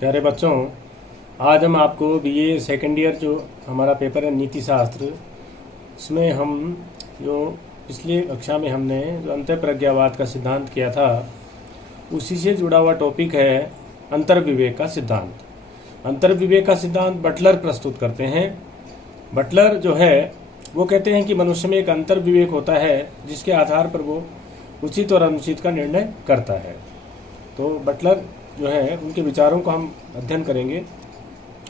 प्यारे बच्चों, आज हम आपको बीए सेकेंड ईयर जो हमारा पेपर है नीति शास्त्र, इसमें हम जो पिछली कक्षा में हमने जो अंतःप्रज्ञावाद का सिद्धांत किया था, उसी से जुड़ा हुआ टॉपिक है अंतर्विवेक का सिद्धांत। अंतर्विवेक का सिद्धांत बटलर प्रस्तुत करते हैं। बटलर जो है वो कहते हैं कि मनुष्य में एक अंतर्विवेक होता है जिसके आधार पर वो उचित और अनुचित का निर्णय करता है। तो बटलर जो है उनके विचारों को हम अध्ययन करेंगे।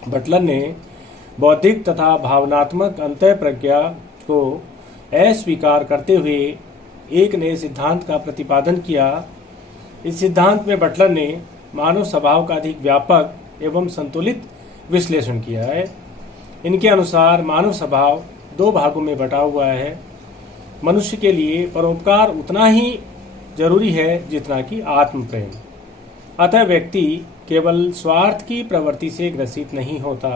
बटलर ने बौद्धिक तथा भावनात्मक अंतःप्रज्ञा को अस्वीकार करते हुए एक नए सिद्धांत का प्रतिपादन किया। इस सिद्धांत में बटलर ने मानव स्वभाव का अधिक व्यापक एवं संतुलित विश्लेषण किया है। इनके अनुसार मानव स्वभाव दो भागों में बटा हुआ है। मनुष्य के लिए परोपकार उतना ही जरूरी है जितना कि आत्म प्रेम। अतः व्यक्ति केवल स्वार्थ की प्रवृत्ति से ग्रसित नहीं होता।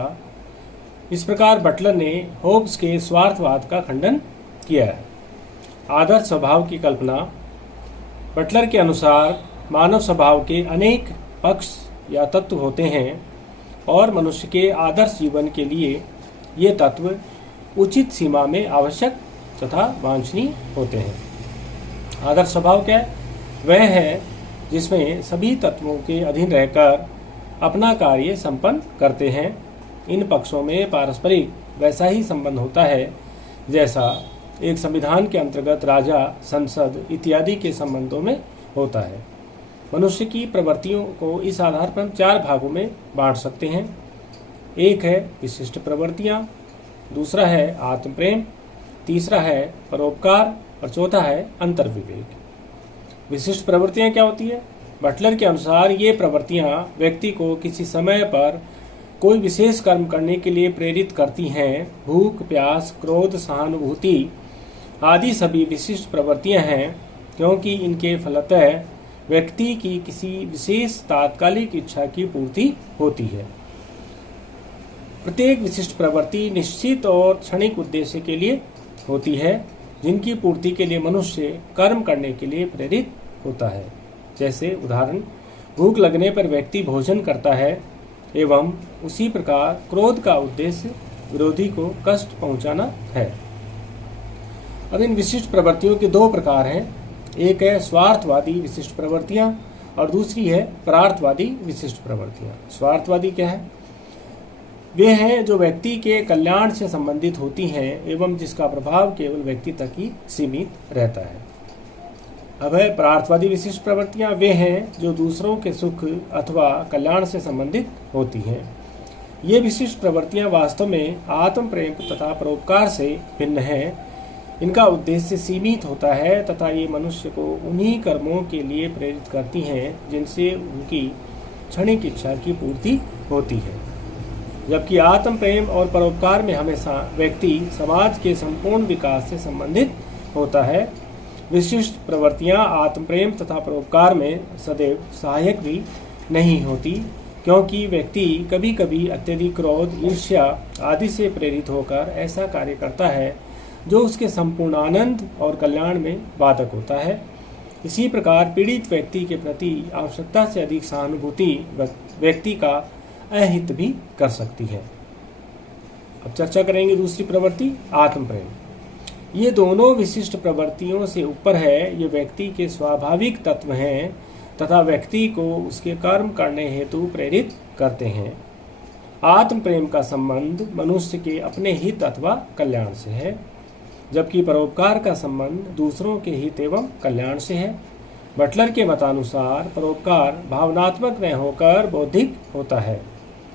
इस प्रकार बटलर ने होब्स के स्वार्थवाद का खंडन किया है। आदर्श स्वभाव की कल्पना। बटलर के अनुसार मानव स्वभाव के अनेक पक्ष या तत्व होते हैं और मनुष्य के आदर्श जीवन के लिए ये तत्व उचित सीमा में आवश्यक तथा वांछनीय होते हैं। आदर्श स्वभाव क्या है? वह है जिसमें सभी तत्वों के अधीन रहकर अपना कार्य संपन्न करते हैं। इन पक्षों में पारस्परिक वैसा ही संबंध होता है जैसा एक संविधान के अंतर्गत राजा, संसद इत्यादि के संबंधों में होता है। मनुष्य की प्रवृत्तियों को इस आधार पर हम चार भागों में बांट सकते हैं। एक है विशिष्ट प्रवृत्तियां, दूसरा है आत्म प्रेम, तीसरा है परोपकार और चौथा है अंतर्विवेक। विशिष्ट प्रवृत्तियां क्या होती है? बटलर के अनुसार ये प्रवृत्तियां व्यक्ति को किसी समय पर कोई विशेष कर्म करने के लिए प्रेरित करती हैं। भूख, प्यास, क्रोध, सहानुभूति आदि सभी विशिष्ट प्रवृत्तियां हैं क्योंकि इनके फलतः व्यक्ति की किसी विशेष तात्कालिक इच्छा की पूर्ति होती है। प्रत्येक विशिष्ट प्रवृत्ति निश्चित और क्षणिक उद्देश्य के लिए होती है जिनकी पूर्ति के लिए मनुष्य कर्म करने के लिए प्रेरित होता है। जैसे उदाहरण, भूख लगने पर व्यक्ति भोजन करता है एवं उसी प्रकार क्रोध का उद्देश्य विरोधी को कष्ट पहुंचाना है। अब इन विशिष्ट प्रवृत्तियों के दो प्रकार हैं। एक है स्वार्थवादी विशिष्ट प्रवृत्तियां और दूसरी है परार्थवादी विशिष्ट प्रवृत्तियां। स्वार्थवादी क्या है? वे हैं जो व्यक्ति के कल्याण से संबंधित होती हैं एवं जिसका प्रभाव केवल व्यक्ति तक ही सीमित रहता है। अब है परार्थवादी विशिष्ट प्रवृत्तियां। वे हैं जो दूसरों के सुख अथवा कल्याण से संबंधित होती हैं। ये विशिष्ट प्रवृत्तियां वास्तव में आत्म प्रेम तथा परोपकार से भिन्न हैं। इनका उद्देश्य सीमित होता है तथा ये मनुष्य को उन्हीं कर्मों के लिए प्रेरित करती हैं जिनसे उनकी क्षणिक इच्छा की पूर्ति होती है। जबकि आत्म प्रेम और परोपकार में हमेशा व्यक्ति समाज के संपूर्ण विकास से संबंधित होता है। विशिष्ट प्रवृत्तियां आत्म प्रेम तथा परोपकार में सदैव सहायक भी नहीं होती क्योंकि व्यक्ति कभी कभी अत्यधिक क्रोध, ईर्ष्या आदि से प्रेरित होकर ऐसा कार्य करता है जो उसके संपूर्ण आनंद और कल्याण में बाधक होता है। इसी प्रकार पीड़ित व्यक्ति के प्रति आवश्यकता से अधिक सहानुभूति व्यक्ति का अहित भी कर सकती है। अब चर्चा करेंगे दूसरी प्रवृत्ति आत्म प्रेम। ये दोनों विशिष्ट प्रवृत्तियों से ऊपर है। ये व्यक्ति के स्वाभाविक तत्व हैं तथा व्यक्ति को उसके कर्म करने हेतु प्रेरित करते हैं। आत्म प्रेम का संबंध मनुष्य के अपने हित अथवा कल्याण से है, जबकि परोपकार का संबंध दूसरों के हित एवं कल्याण से है। बटलर के मतानुसार परोपकार भावनात्मक न होकर बौद्धिक होता है,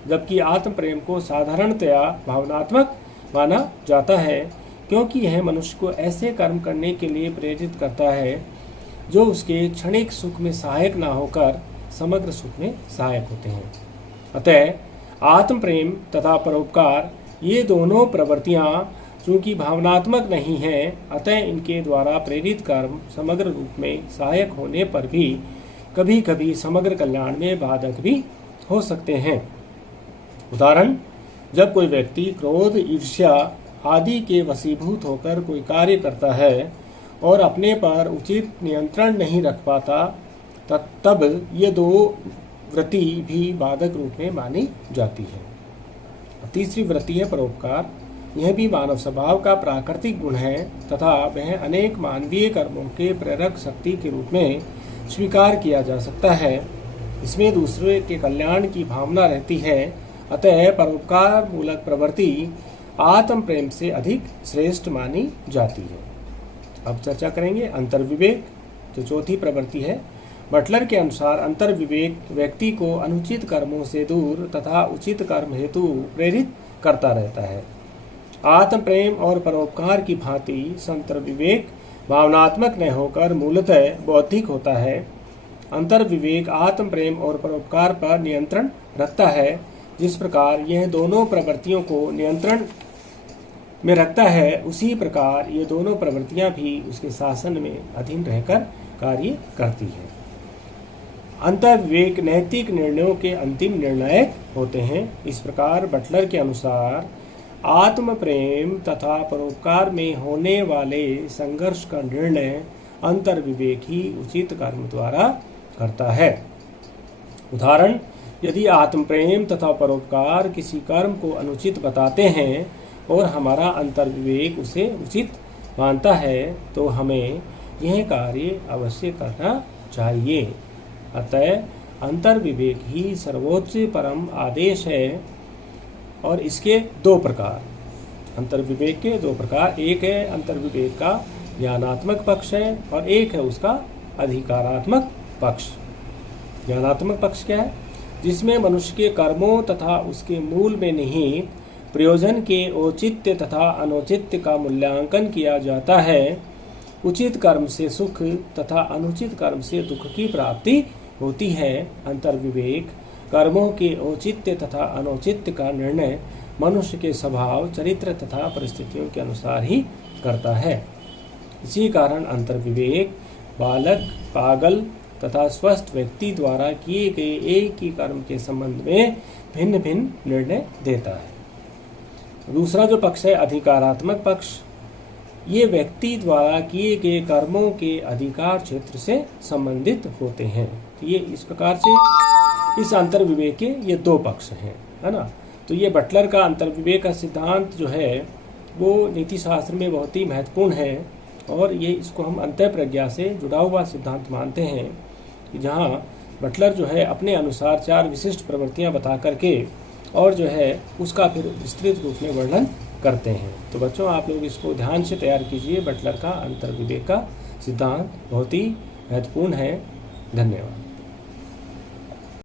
जबकि आत्म प्रेम को साधारणतया भावनात्मक माना जाता है क्योंकि यह मनुष्य को ऐसे कर्म करने के लिए प्रेरित करता है जो उसके क्षणिक सुख में सहायक न होकर समग्र सुख में सहायक होते हैं। अतः आत्म प्रेम तथा परोपकार ये दोनों प्रवृत्तियां चूंकि भावनात्मक नहीं हैं, अतः इनके द्वारा प्रेरित कर्म समग्र रूप में सहायक होने पर भी कभी कभी समग्र कल्याण में बाधक भी हो सकते हैं। उदाहरण, जब कोई व्यक्ति क्रोध, ईर्ष्या आदि के वशीभूत होकर कोई कार्य करता है और अपने पर उचित नियंत्रण नहीं रख पाता, तब ये दो वृत्ति भी बाधक रूप में मानी जाती है। तीसरी वृत्ति है परोपकार। यह भी मानव स्वभाव का प्राकृतिक गुण है तथा वह अनेक मानवीय कर्मों के प्रेरक शक्ति के रूप में स्वीकार किया जा सकता है। इसमें दूसरे के कल्याण की भावना रहती है, अतः परोपकार मूलक प्रवृत्ति आत्म प्रेम से अधिक श्रेष्ठ मानी जाती है। अब चर्चा करेंगे अंतर्विवेक, जो चौथी प्रवृत्ति है। बटलर के अनुसार अंतर्विवेक व्यक्ति को अनुचित कर्मों से दूर तथा उचित कर्म हेतु प्रेरित करता रहता है। आत्म प्रेम और परोपकार की भांति अंतर्विवेक भावनात्मक न होकर मूलतः बौद्धिक होता है। अंतर्विवेक आत्म प्रेम और परोपकार पर नियंत्रण रखता है। जिस प्रकार यह दोनों प्रवृत्तियों को नियंत्रण में रखता है, उसी प्रकार ये दोनों प्रवृत्तियां भी उसके शासन में अधीन रहकर कार्य करती हैं। अंतर्विवेक नैतिक निर्णयों के अंतिम निर्णायक होते हैं। इस प्रकार बटलर के अनुसार आत्म प्रेम तथा परोपकार में होने वाले संघर्ष का निर्णय अंतर्विवेक ही उचित कर्म द्वारा करता है। उदाहरण, यदि आत्म प्रेम तथा परोपकार किसी कर्म को अनुचित बताते हैं और हमारा अंतर्विवेक उसे उचित मानता है, तो हमें यह कार्य अवश्य करना चाहिए। अतः अंतर्विवेक ही सर्वोच्च परम आदेश है। और इसके दो प्रकार, अंतर्विवेक के दो प्रकार, एक है अंतर्विवेक का ज्ञानात्मक पक्ष है और एक है उसका अधिकारात्मक पक्ष। ज्ञानात्मक पक्ष क्या है? जिसमें मनुष्य के कर्मों तथा उसके मूल में निहित प्रयोजन के औचित्य तथा अनुचित्य का मूल्यांकन किया जाता है। उचित कर्म से सुख तथा अनुचित कर्म से दुख की प्राप्ति होती है। अंतर्विवेक कर्मों के औचित्य तथा अनुचित्य का निर्णय मनुष्य के स्वभाव, चरित्र तथा परिस्थितियों के अनुसार ही करता है। इसी कारण अंतर्विवेक बालक, पागल तथा स्वस्थ व्यक्ति द्वारा किए गए एक ही कर्म के संबंध में भिन्न भिन्न निर्णय देता है। दूसरा जो पक्ष है अधिकारात्मक पक्ष, ये व्यक्ति द्वारा किए गए कर्मों के अधिकार क्षेत्र से संबंधित होते हैं। तो ये इस प्रकार से इस अंतर्विवेक के ये दो पक्ष हैं, है ना। तो ये बटलर का अंतर्विवेक का सिद्धांत जो है वो नीति शास्त्र में बहुत ही महत्वपूर्ण है और ये इसको हम अंतःप्रज्ञा से जुड़ा हुआ सिद्धांत मानते हैं कि जहाँ बटलर जो है अपने अनुसार 4 विशिष्ट प्रवृत्तियाँ बता करके और जो है उसका फिर विस्तृत रूप में वर्णन करते हैं। तो बच्चों, आप लोग इसको ध्यान से तैयार कीजिए। बटलर का अंतर्विवेक का सिद्धांत बहुत ही महत्वपूर्ण है। धन्यवाद।